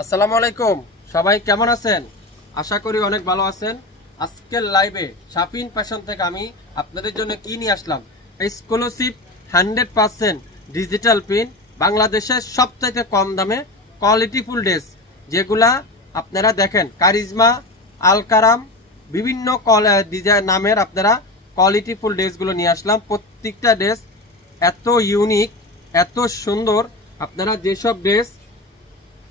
আসসালামু আলাইকুম, সবাই কেমন আছেন? আশা করি অনেক ভালো আছেন। আজকের লাইভে শাপিন ফ্যাশন থেকে আমি আপনাদের জন্য কি নিয়ে আসলাম, এক্সক্লুসিভ 100% ডিজিটাল প্রিন্ট, বাংলাদেশের সবচাইতে কম দামে কোয়ালিটিফুল ড্রেস, যেগুলা আপনারা দেখেন কারিজমা, আলকারাম, বিভিন্ন ডিজাইন নামের আপনারা কোয়ালিটিফুল ড্রেসগুলো নিয়ে আসলাম। প্রত্যেকটা ড্রেস এত ইউনিক, এত সুন্দর। আপনারা যেসব ড্রেস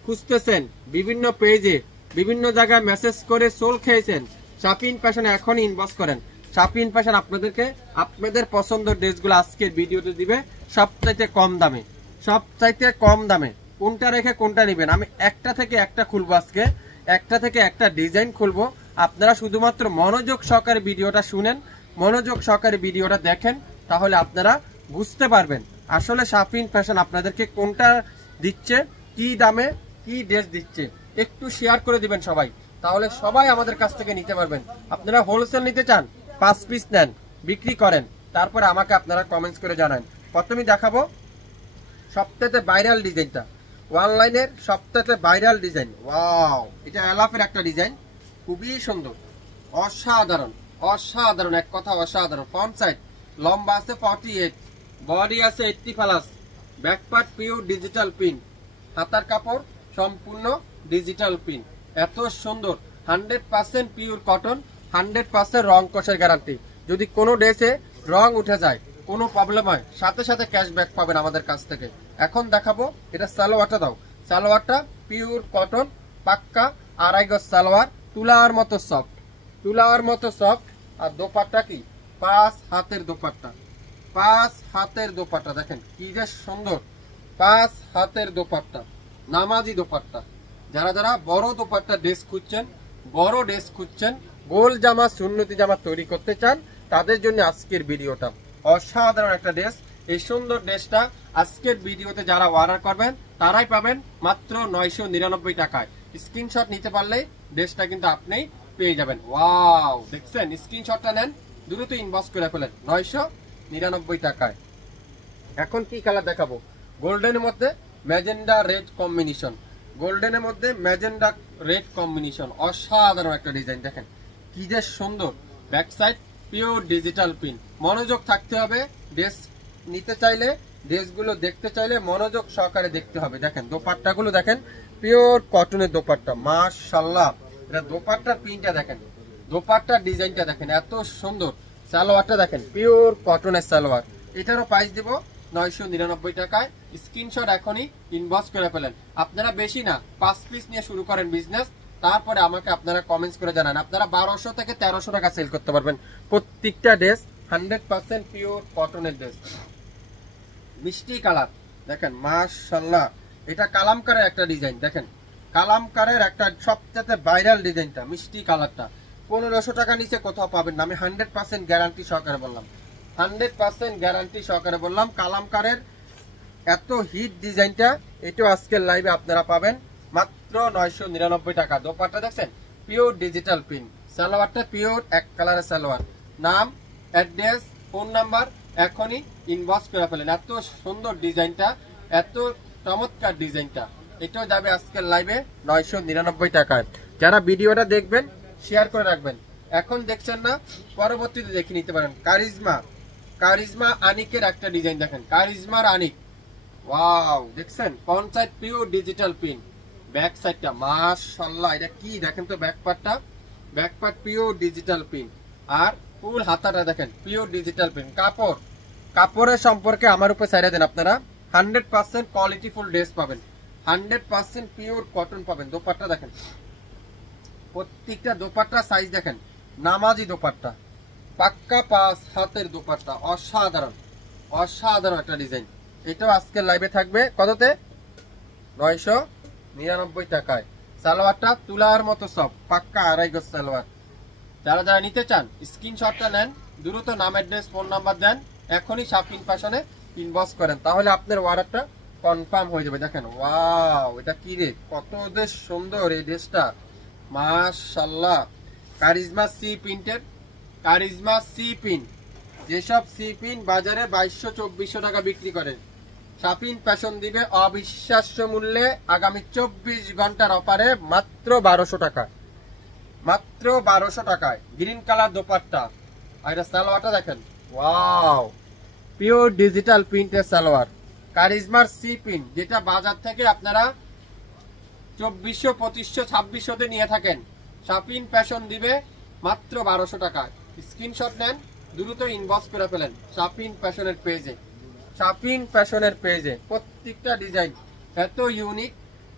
খুঁজতেছেন, বিভিন্ন পেজে বিভিন্ন জায়গায় মেসেজ করে সোল খেয়েছেন, শাপিন ফ্যাশনে এখন ইনবক্স করেন। শাপিন ফ্যাশন আপনাদেরকে আপনাদের পছন্দের ড্রেসগুলো আজকের ভিডিওতে দিবে সবচাইতে কম দামে, সবচাইতে কম দামে। কোনটা রেখে কোনটা নেবেন, আমি একটা থেকে একটা খুলবো আজকে, একটা থেকে একটা ডিজাইন খুলবো। আপনারা শুধুমাত্র মনোযোগ সহকারে ভিডিওটা শুনেন, মনোযোগ সহকারে ভিডিওটা দেখেন, তাহলে আপনারা বুঝতে পারবেন আসলে শাপিন ফ্যাশন আপনাদেরকে কোনটা দিচ্ছে, কি দামে কি ড্রেস দিচ্ছে। একটু শেয়ার করে দিবেন সবাই, তাহলে সবাই আমাদের কাছ থেকে নিতে পারবেন। আপনারা হোলসেল নিতে চান, 5 পিস নেন, বিক্রি করেন, তারপরে আমাকে আপনারা কমেন্টস করে জানান। প্রথমে দেখাবো সবথেকে ভাইরাল ডিজাইনটা, অনলাইনের সবথেকে ভাইরাল ডিজাইন। ওয়াও, এটা এলাফের একটা ডিজাইন, খুবই সুন্দর, অসাধারণ অসাধারণ, এক কথা অসাধারণ। ফ্রন্ট সাইড লম্বা আছে 48, বডি আছে 80 plus, back part pure digital print, হাতার কাপড় সম্পূর্ণ ডিজিটাল প্রিন্ট। এত সুন্দর, 100% পিওর কটন, 100% রং কষের গ্যারান্টি। যদি কোনো ড্রেসে রং উঠে যায়, কোনো প্রবলেম হয়, সাথে সাথে ক্যাশব্যাক পাবেন আমাদের কাছ থেকে। এখন দেখাবো এটা সালোয়ারটা, দাও সালোয়ারটা পিওর কটন, পাক্কা আড়াই গজ সালোয়ার, তুলার মতো সফট, তুলার মতো সফট। আর দোপাট্টা কি 5 হাতের দোপাট্টা, 5 হাতের দোপাট্টা, দেখেন কি যে সুন্দর, 5 হাতের দোপাট্টা, নামাজি দোপাট্টা। যারা যারা বড় দোপাট্টা ড্রেস খুঁজছেন, বড় ড্রেস খুঁজছেন, গোল জামা সুন্নতি জামা তৈরি করতে চান, তাদের জন্য আজকের ভিডিওটা অসাধারণ একটা ড্রেস। এই সুন্দর ড্রেসটা আজকের ভিডিওতে যারা অর্ডার করবেন তারাই পাবেন মাত্র 999 টাকায়। স্ক্রিনশট নিতে পারলেই ড্রেসটা কিন্তু আপনি পেয়ে যাবেন। ওয়াও, দেখছেন? স্ক্রিনশটটা নেন, দ্রুত ইনবক্স করে ফেলেন 999 টাকায়। এখন কি কালার দেখাবো, গোল্ডেনের মধ্যে ম্যাজেন্ডা রেড কম্বিনেশন, গোল্ডেনের মধ্যে ম্যাজেন্ডা রেড কম্বিনেশন, অসাধারণ একটা ডিজাইন। দেখেন কি যে সুন্দর, back side pure digital print. মনোযোগ থাকতে হবে, ড্রেস নিতে চাইলে, ড্রেসগুলো দেখতে চাইলে মনোযোগ সহকারে দেখতে হবে। দেখেন দোপাট্টাগুলো দেখেন, পিওর কটনের দোপাট্টা, মাশাআল্লাহ। এটা দোপাট্টার প্রিন্টটা দেখেন, দোপাট্টার ডিজাইনটা দেখেন, এত সুন্দর। সালোয়ারটা দেখেন পিওর কটনের সালোয়ার, এটারও প্রাইস দিব 999 টাকায়। স্ক্রিনশট এখনই ইনবক্স করে ফেলেন। আপনারা বেশি না, 5 পিস নিয়ে শুরু করেন বিজনেস, তারপরে আমাকে আপনারা কমেন্টস করে জানান। আপনারা 1200 থেকে 1300 টাকা সেল করতে পারবেন প্রত্যেকটা ড্রেস, 100% পিওর কটনের ড্রেস। মিষ্টি কালার দেখেন, মাশাআল্লাহ। এটা কালামকারের একটা ডিজাইন, দেখেন কালামকারের একটা সবচেয়ে ভাইরাল ডিজাইনটা, মিষ্টি কালারটা 1500 টাকা নিচে কোথাও পাবেন না। আমি 100% গ্যারান্টি সহকারে বললাম, 100% গ্যারান্টি সহকারে বললাম। কালামকারের এত হিট ডিজাইনটা, এটাও আজকের লাইভে আপনারা পাবেন মাত্র 999 টাকা। দোপাট্টা দেখছেন পিওর ডিজিটাল প্রিন্ট, সালোয়ারটা পিওর এক কালারের সালোয়ার। নাম, অ্যাড্রেস, ফোন নাম্বার এখনই ইনবক্স করে ফেলেন। এত সুন্দর ডিজাইনটা, এত চমৎকার ডিজাইনটা, এটাও যাবে আজকের লাইভে 999 টাকায়। যারা ভিডিওটা দেখবেন শেয়ার করে রাখবেন। এখন দেখছেন না, পরবর্তীতে দেখে নিতে পারেন। কারিজমা, কারিজমা আনিকের একটা ডিজাইন দেখেন, কারিজমার আনিক। ওয়াও, দেখছেন front side pure digital print, back সাইডটা মাশাআল্লাহ। এটা কি দেখেন তো, ব্যাক পার্টটা, back part pure digital print, আর ফুল হাতাটা দেখেন পিওর ডিজিটাল প্রিন্ট। কাপড়, কাপড়ের সম্পর্কে আমার উপর ছাইড়া দেন আপনারা। 100% কোয়ালিটিফুল ড্রেস পাবেন, 100% পিওর কটন পাবেন। দোপাট্টা দেখেন, প্রত্যেকটা দোপাট্টা সাইজ দেখেন, নামাজি দোপাট্টা, পাক্কা 5 হাতের দোপাট্টা, অসাধারণ অসাধারণ একটা ডিজাইন। এটাও আজকের লাইভে থাকবে কততে, 999 টাকায়। সালোয়ারটা তুলার মতো সব, পাক্কা আড়াই গজ সালোয়ার। যারা যারা নিতে চান স্ক্রিনশটটা নেন, দ্রুত নাম, অ্যাড্রেস, ফোন নাম্বার দেন, এখনই শাপিন ফ্যাশনে ইনবক্স করেন, তাহলে আপনার অর্ডারটা কনফার্ম হয়ে যাবে। দেখেন ওয়াও, এটা কি রে, কত বেশ সুন্দর এই ড্রেসটা, মাশাআল্লাহ। কারিজমা সি প্রিন্টের, কারিজমা সি প্রিন্ট, যেসব সি প্রিন্ট বাজারে 2200-2400 টাকা বিক্রি করে, শাপিন ফ্যাশন দিবে অবিশ্বাস্য মূল্যে আগামী 24 ঘন্টার অফারে মাত্র 1200 টাকা, মাত্র 1200 টাকায়। গ্রিন কালার দোপাট্টা আর এটা সালোয়ারটা দেখেন, ওয়াও, পিওর ডিজিটাল প্রিন্টের সালোয়ার, কারিজমার সি প্রিন্ট, যেটা বাজার থেকে আপনারা 2400, 2500, 2600 নিয়ে থাকেন। শাপিন ফ্যাশন দিবে মাত্র 1200 টাকায়। স্ক্রিনশট নেন, দ্রুত ইনবক্স করে ফেলেন শাপিন ফ্যাশনের পেজে। শাপিন ফ্যাশনের পেজে প্রত্যেকটা ডিজাইন এত ইউনিক,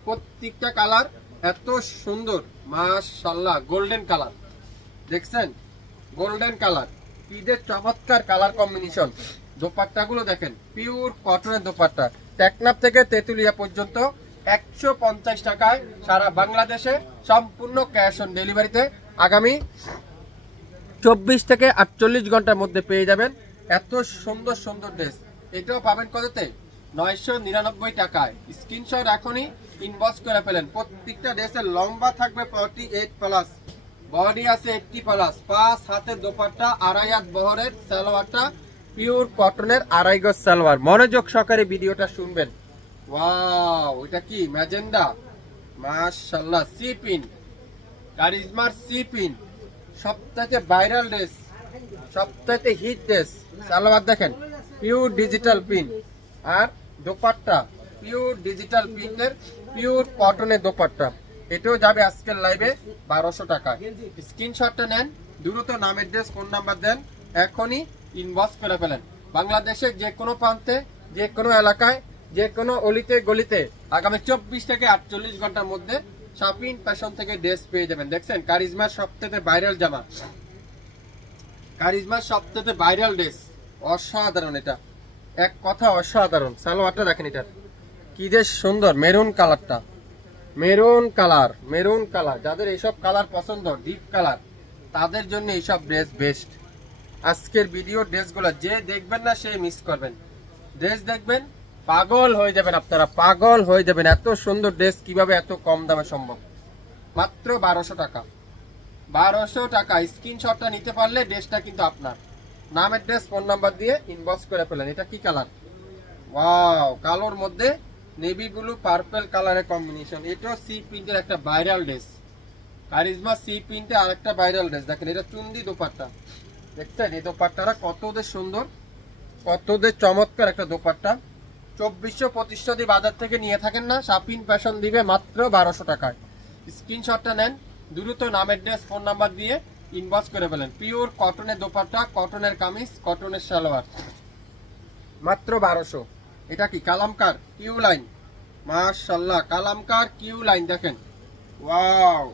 প্রত্যেকটা কালার এত সুন্দর, মাশাআল্লাহ। গোল্ডেন কালার দেখছেন, গোল্ডেন কালার, ঈদের চমৎকার কালার কম্বিনেশন। দোপাট্টাগুলো দেখেন, পিওর কটনের দোপাট্টা, টেকনাফ থেকে তেতুলিয়া পর্যন্ত 150 টাকায় সারা বাংলাদেশে সম্পূর্ণ ক্যাশ অন ডেলিভারিতে আগামী 24 থেকে 48 ঘন্টার মধ্যে পেয়ে যাবেন এত সুন্দর সুন্দর ড্রেস। এটাও পাবেন কততে? 999 টাকায়। স্ক্রিনশট এখনই ইনবক্স করে ফেলেন। প্রত্যেকটা ড্রেসের লম্বা থাকবে 48 প্লাস, বডি আছে 80 প্লাস, 5 হাতের দোপাট্টা, 2.5 হাত বহরের সালোয়ারটা পিওর কটনের 2.5 গজ সালোয়ার। মনোযোগ সহকারে ভিডিওটা শুনবেন। ওয়াও, এটা কি ম্যাজেন্ডা, মাশাআল্লাহ। সি পিন, কারিজমার সি পিন, সবথেকে ভাইরাল ড্রেস, সবথেকে হিট ড্রেস। সালোয়ার দেখেন, পিওর ডিজিটাল প্রিন্ট, আর দোপাট্টা পিওর ডিজিটাল প্রিন্টের পিওর কটনের দোপাট্টা। এটাও যাবে আজকের লাইভে 1200 টাকা। স্ক্রিনশটটা নেন, দ্রুত নামের ড্রেস, ফোন নাম্বার দেন, এখনই ইনবক্স করে ফেলেন। বাংলাদেশের যে কোনো প্রান্তে, যে কোনো এলাকায়, যে কোনো অলিতে গলিতে আগামী 24 থেকে 48 ঘন্টার মধ্যে শাপিন ফ্যাশন থেকে ড্রেস পেয়ে যাবেন। দেখছেন, কারিজমার সবথেকে ভাইরাল জামা, কারিজমার সবথেকে ভাইরাল ড্রেস, অসাধারণ। এটা এক কথা অসাধারণ। সালোয়ারটা দেখেন, এটা কি যে সুন্দর, মেরুন কালারটা, মেরুন কালার, মেরুন কালার। যাদের এইসব কালার পছন্দ, ডিপ কালার, তাদের জন্য এইসব ড্রেস বেস্ট। আজকের ভিডিও ড্রেসগুলো যে দেখবেন না সে মিস করবেন। ড্রেস দেখবেন, পাগল হয়ে যাবেন, আপনারা পাগল হয়ে যাবেন। এত সুন্দর ড্রেস কিভাবে এত কম দামে সম্ভব? মাত্র 1200 টাকা, 1200 টাকা। স্ক্রিনশটটা নিতে পারলে ড্রেসটা কিন্তু আপনার। নাম, অ্যাড্রেস, ফোন নাম্বার দিয়ে ইনবক্স করে ফেলেন। এটা কি কালার? ওয়াও, কালোর মধ্যে নেভি ব্লু পার্পল কালারের কম্বিনেশন। এটাও সি প্রিন্টের একটা ভাইরাল ড্রেস, কারিজমা সি প্রিন্টে আরেকটা ভাইরাল ড্রেস। দেখেন, এটা চুন্দি দোপাট্টা, দেখছেন এই দোপাট্টাটা কতদের সুন্দর, কতদের চমৎকার একটা দোপাট্টা। 2400, 2500 দিয়ে বাজার থেকে নিয়ে থাকেন না, শাপিন ফ্যাশন দিবে মাত্র 1200 টাকায়। স্ক্রিনশটটা নেন, দ্রুত নাম, অ্যাড্রেস, ফোন নাম্বার দিয়ে ইনবক্স করে ফেলেন। পিওর কটনের দোপাট্টা, কটনের কামিজ, কটনের সালোয়ার, মাত্র 1200। এটা কি কালামকার কিউ লাইন, মাশাআল্লাহ, কালামকার কিউ লাইন দেখেন, ওয়াও।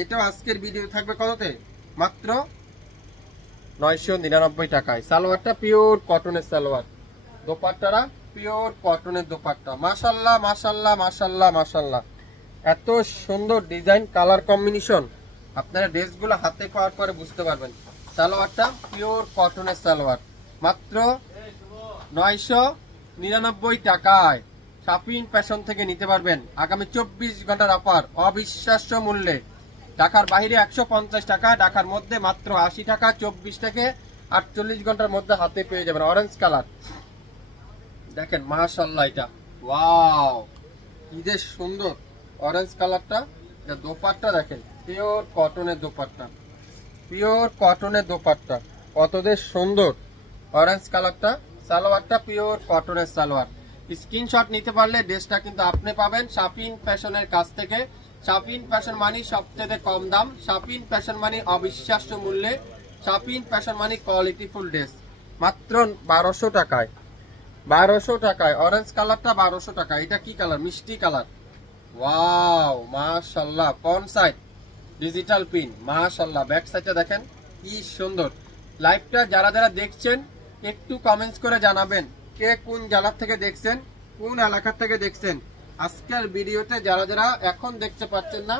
এটাও আজকের ভিডিও থাকবে কততে? মাত্র 999 টাকায়। সালোয়ারটা পিওর কটনের সালোয়ার, দোপাট্টারা পিওর কটনের দোপাট্টা। মাশাআল্লাহ, মাশাআল্লাহ, মাশাআল্লাহ, মাশাআল্লাহ। এত সুন্দর ডিজাইন, কালার কম্বিনেশন, আপনারা ড্রেসগুলো হাতে পাওয়ার পরে বুঝতে পারবেন। সালোয়ারটা পিওর কটনের সালোয়ার, মাত্র 999 টাকায় শাপিন ফ্যাশন থেকে নিতে পারবেন। আগামী 24 ঘন্টার অফার, অবিশ্বাস্য মূল্যে। ঢাকার বাইরে 150 টাকা, ঢাকার মধ্যে মাত্র 80 টাকা। 24 থেকে 48 ঘন্টার মধ্যে হাতে পেয়ে যাবেন। অরেঞ্জ কালার দেখেন, মাশাআল্লাহ, এটা ওয়াও, কি যে সুন্দর অরেঞ্জ কালারটা। দোপাট্টা দেখেন, পিওর কটনের দোপাট্টা, পিওর কটনের দোপাট্টা, কতদের সুন্দর অরেঞ্জ কালারটা। সালোয়ারটা পিওর কটনের সালোয়ার। স্ক্রিনশট নিতে পারলে ড্রেসটা কিন্তু আপনি পাবেন শাপিন ফ্যাশনের কাছ থেকে। শাপিন ফ্যাশন মানি সবথেকে কম দাম, শাপিন ফ্যাশন মানি অবিশ্বাস্য মূল্যে, শাপিন ফ্যাশন মানি কোয়ালিটিফুল ড্রেস, মাত্র 1200 টাকায়। 1200 টাকায় অরেঞ্জ কালারটা 1200 টাকা। এটা কি কালার? মিষ্টি কালার, ওয়াও, মাশাআল্লাহ। ফ্রন্ট সাইড ডিজিটাল পিন, মাশাআল্লাহ। ব্যাক সাইডটা দেখেন কি সুন্দর। লাইভটা যারা যারা দেখছেন একটু কমেন্টস করে জানাবেন কে কোন জেলা থেকে দেখছেন, কোন এলাকা থেকে দেখছেন। আজকের ভিডিওতে যারা যারা এখন দেখতে পাচ্ছেন না,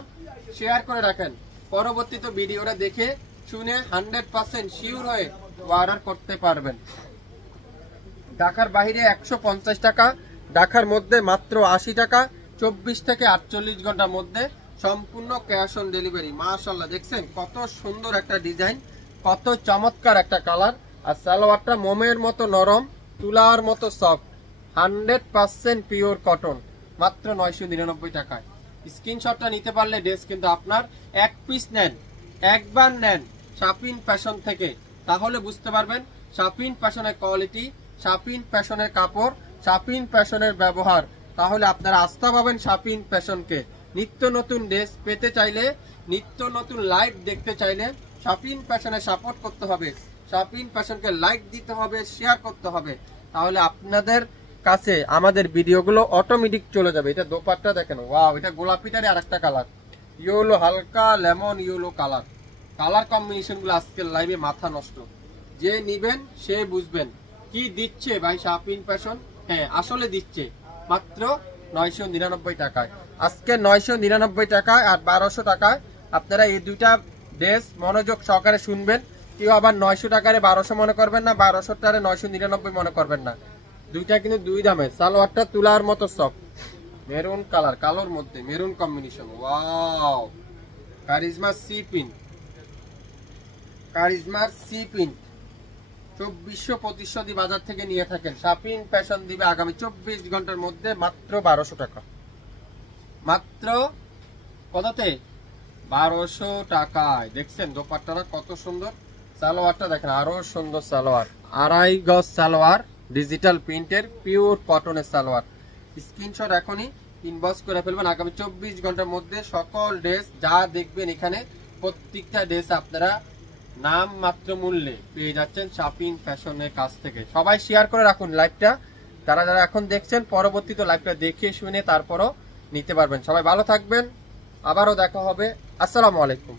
শেয়ার করে রাখেন। পরবর্তীতে ভিডিওটা দেখে শুনে 100% শিওর হয়ে অর্ডার করতে পারবেন। ঢাকার বাইরে 150 টাকা, ঢাকার মধ্যে মাত্র 80 টাকা। 24 থেকে 48 ঘন্টার মধ্যে সম্পূর্ণ ক্যাশ অন ডেলিভারি। মাশাআল্লাহ, দেখছেন কত সুন্দর একটা ডিজাইন, কত চমৎকার একটা কালার। আর সালোয়ারটা মোমের মতো নরম, তুলার মতো সফট, 100% পিওর কটন, মাত্র 999 টাকায়। স্ক্রিনশটটা নিতে পারলে ড্রেস কিন্তু আপনার এক পিস নেন, একবার নেন শাপিন ফ্যাশন থেকে, তাহলে বুঝতে পারবেন শাপিন ফ্যাশনের কোয়ালিটি, শাপিন ফ্যাশনের কাপড়, শাপিন ফ্যাশনের ব্যবহার। তাহলে আপনারা আস্থা পাবেন শাপিন ফ্যাশনকে। নিত্য নতুন ড্রেস পেতে চাইলে, নিত্য নতুন লাইভ দেখতে চাইলে শাপিন ফ্যাশনে সাপোর্ট করতে হবে, শাপিন ফ্যাশনকে লাইক দিতে হবে, শেয়ার করতে হবে। তাহলে আপনাদের কাছে আমাদের ভিডিওগুলো অটোমেটিক চলে যাবে। এটা দোপাট্টা দেখেন, ওয়াও, এটা গোলাপিটারই আরেকটা কালার, ইয়েলো, হালকা lemon yellow colour. Colour combination গুলো আজকের লাইভে মাথা নষ্ট। যে নিবেন সে বুঝবেন কি দিচ্ছে ভাই শাপিন ফ্যাশন। হ্যাঁ, আসলে দিচ্ছে মাত্র 999 টাকায়। আজকে 999 টাকায় আর 1200 টাকায় আপনারা এই দুইটা ড্রেস মনোযোগ সহকারে শুনবেন। কেউ আবার 900 টাকারে 1200 মনে করবেন না, 1200 টাকারে 999 মনে করবেন না। দুইটা কিন্তু দুই দামে। সালোয়ারটা তুলার মতো সফট, মেরুন কালার, কালোর মধ্যে maroon combination, wow. Karishma C print, কারিজমার সি প্রিন্ট 2400-2500 দিয়ে বাজার থেকে নিয়ে থাকেন। শাপিন ফ্যাশন দিবে আগামী 24 ঘন্টার মধ্যে মাত্র 1200 টাকা। মাত্র কততে? 1200 টাকায়। দেখছেন দোপাট্টাটা কত সুন্দর, সালোয়ারটা দেখেন আরো সুন্দর সালোয়ার, 2.5 গজ সালোয়ার, ডিজিটাল প্রিন্টের পিওর কটনের সালোয়ার। স্ক্রিনশট এখনই ইনবক্স করে ফেলবেন। আগামী 24 ঘন্টার মধ্যে সকল ড্রেস যা দেখবেন এখানে প্রত্যেকটা ড্রেস আপনারা নাম মাত্র মূল্যে পেয়ে যাচ্ছেন শাপিন ফ্যাশনের কাছ থেকে। সবাই শেয়ার করে রাখুন লাইভটা, যারা যারা এখন দেখছেন পরবর্তীতে লাইভটা দেখে শুনে তারপরও নিতে পারবেন। সবাই ভালো থাকবেন, আবারও দেখা হবে। আসসালামু আলাইকুম।